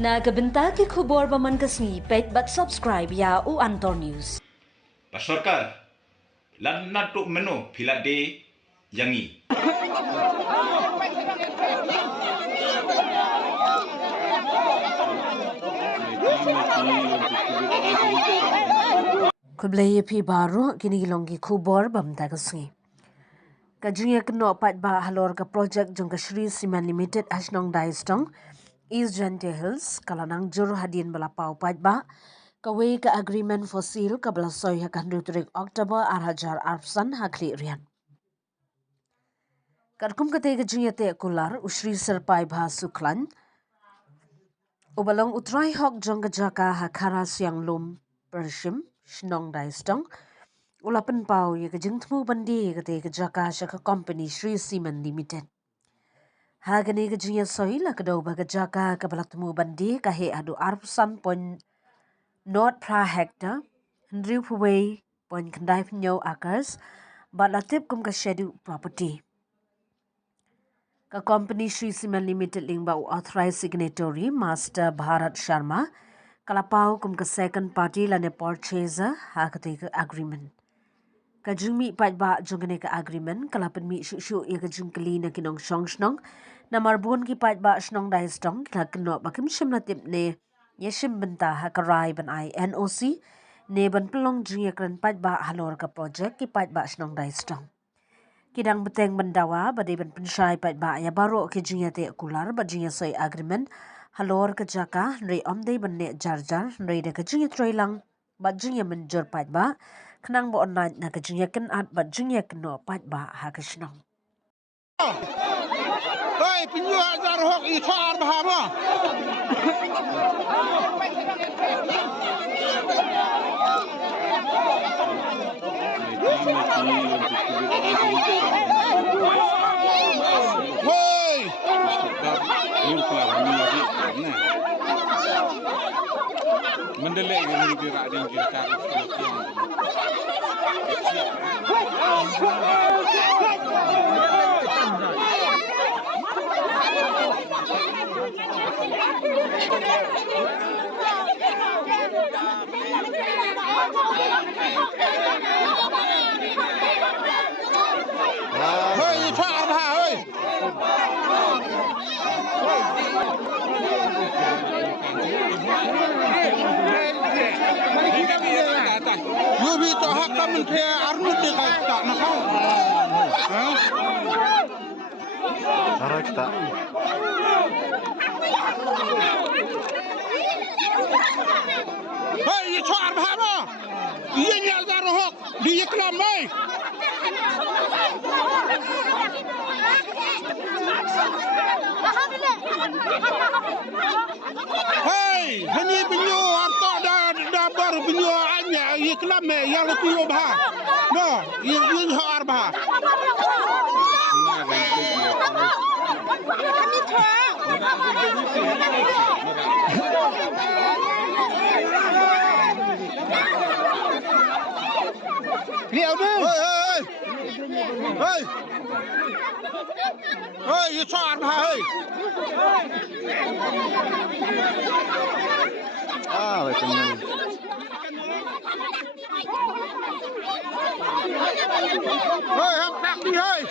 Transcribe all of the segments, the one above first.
Nagabenta ki khubor baman kasni pet but subscribe ya u Antor News. Pasorkar lan natuk meno filade yangi. Kublai pi baru kini longi khubor bamta kasni. Kajunya keno pat ba halor ka project jong ka Shri Cement Limited Ashnong Daistong East Jante Hills kalanang jur hadin balapau pat ba kawe ka agreement for seal ka balasoy hakan rutrik Oktober arhajar arpsan hakli rian. Karkum kate kajunya te kular usri serpai bha suklan ubalong utrai hok jong ka jaka hakara siang lum pershim Shnong Daistong Ulapan pau ya kejengtmu bandi kate kejaka shaka company Shri Cement Limited. Hagani kejunya soila kedau baga jaka kabalatmu bandi kahe adu arpsan pon not pra hector hendriu puway pon kendai penyo acres balatip kum ka schedule property. Ka company Shri Cement Limited ling ba authorized signatory Master Bharat Sharma kalapau kum ka second party lane purchaser hakate ka agreement. Kajung mi pat ba jongane ka agreement kalapan mi shu ya kajung kali na kinong shnong na marbun ki pat ba shnong dai stong ka kno bakim shim na tip ne yeshim benta ha karai ban I NOC ne ban pelong jung ya kran pat ba halor ka project ki pat ba shnong dai stong kidang beteng bandawa badai ban pensyai pat ba ya baro ki jung ya te kular ba jung ya soy agreement halor ka jaka re omdai ban ne jar re de ka jung ya troilang ba jung ya menjur pat ba Kenang bo online na kejunyakan at ba junyakan no pat ba hakashnong. Hey, pinyo azar hok itar bahama. Hey. Mendelek ni kira ada kira Hey, you try to hey. You be to hak kamen ke arnut de tak nak kau. Arakta. Hey, you try to have a. You nyal dar hok di ikram mai. Hey, hani binyo arto da bar binyo anya iklam me yang tu bah. No, you har bah. Lihat deh. Hey. Hey, you try to hey. Ah, betul. Hey, hak tak ni hey.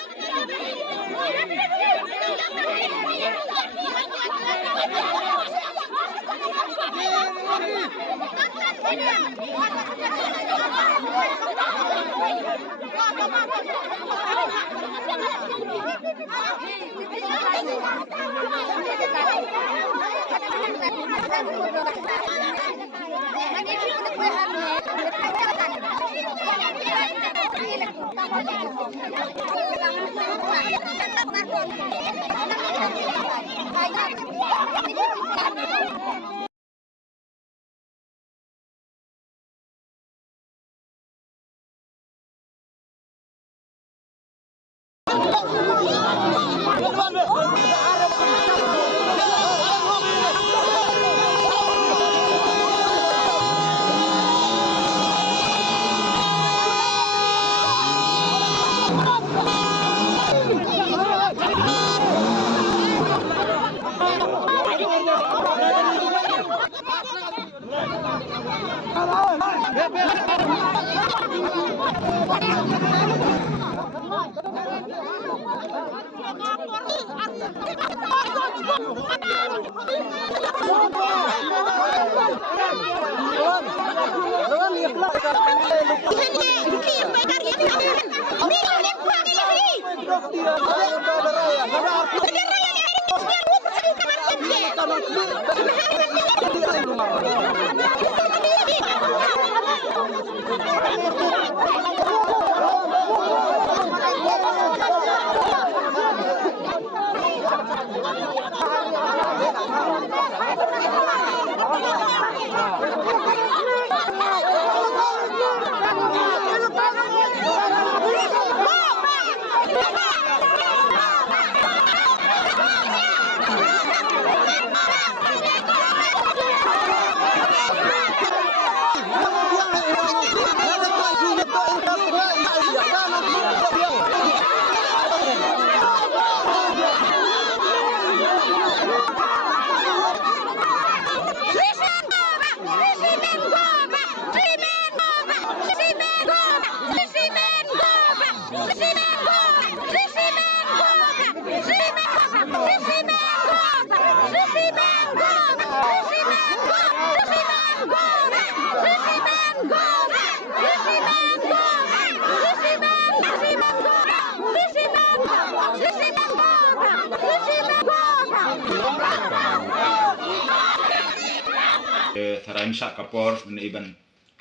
Tharain sa kapor na iban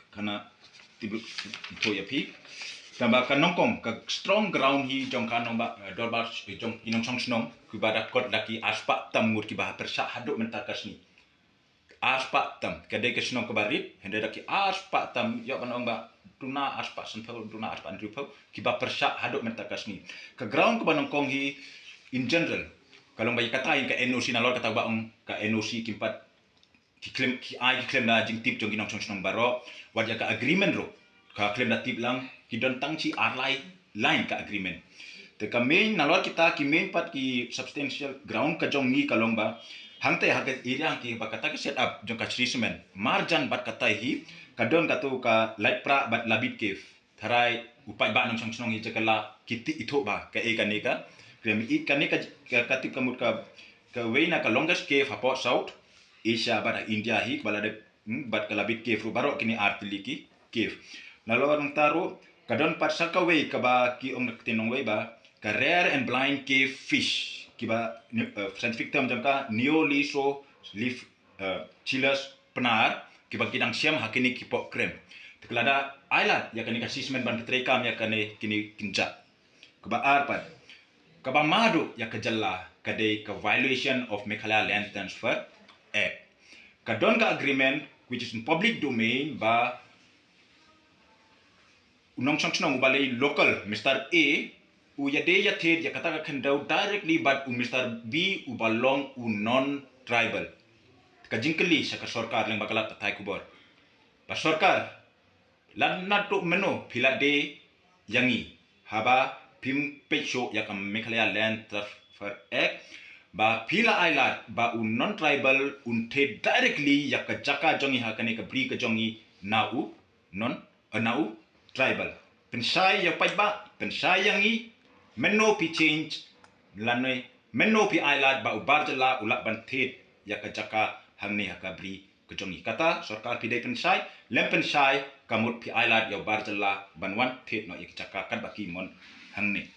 kana tibuk to yapi tamba kanongkong ka strong ground hi jong kanong ba dorbar jong inong song snom ku bada kot laki aspa tamur ki bah persa haduk mentakas ni aspa tam kadai ke snom kabarit hende laki aspa tam yo kanong ba tuna aspa sentau tuna aspa andrupau ki bah persa haduk mentakas ni ka ground ku banongkong hi in general kalau bayi katain ka NOC nalor kata baong ka NOC kimpat ki claim na jing tip jong ginong chong baro wajah ka agreement ro ka claim na tip lang ki don tang chi arlai line ka agreement te ka main nalor kita ki main pat ki substantial ground ka jong ni kalong ba hang te haget iriang ki ba kata ki set up jong ka treatment marjan bat kata hi ka don ka tu ka light pra bat labit cave tharai upai ba nong chong hi jakala kiti itho ba ka e ka ne ka claim it ka ne ka tip ka mut ka way na ka longest cave hapo south Asia pada India hi kepala de bat kalabit cave baro kini artiliki cave lalu orang taru kadon pat sakaway kaba ki ong tinong way ba ka rare and blind cave fish kiba scientific term jangka neoliso leaf chillers penar kiba kidang siam hakini kipok krem tekelada island ya kani assessment ban petrekam ya kani kini kinja kaba arpat kaba madu ya kejalla kadai ka violation of Meghalaya Land Transfer Act. Kadon ka agreement which is in public domain ba unong chong balay local Mr. A uyade ya ted ya kata kendau directly but Mr. B ubalong non tribal. Kajingkeli sa kasorkar lang bakalat tatay kubor. Pasorkar lan nato meno pilade yangi haba pim pecho ya kam Meghalaya Land Transfer Act ba pila ailat ba non tribal unte directly ya ka jaka jongi hakane ka bri ka jongi nau non nau tribal pensai ya pai ba pensai yangi menno pi change lanoi menno pi ailat ba ubar jala ulak bantet ya ka jaka hangne ka bri ka jongi kata sarkar pidai pensai lem pensai kamut pi ailat ya ubar jala banwan tet no ya jaka kan baki mon hangne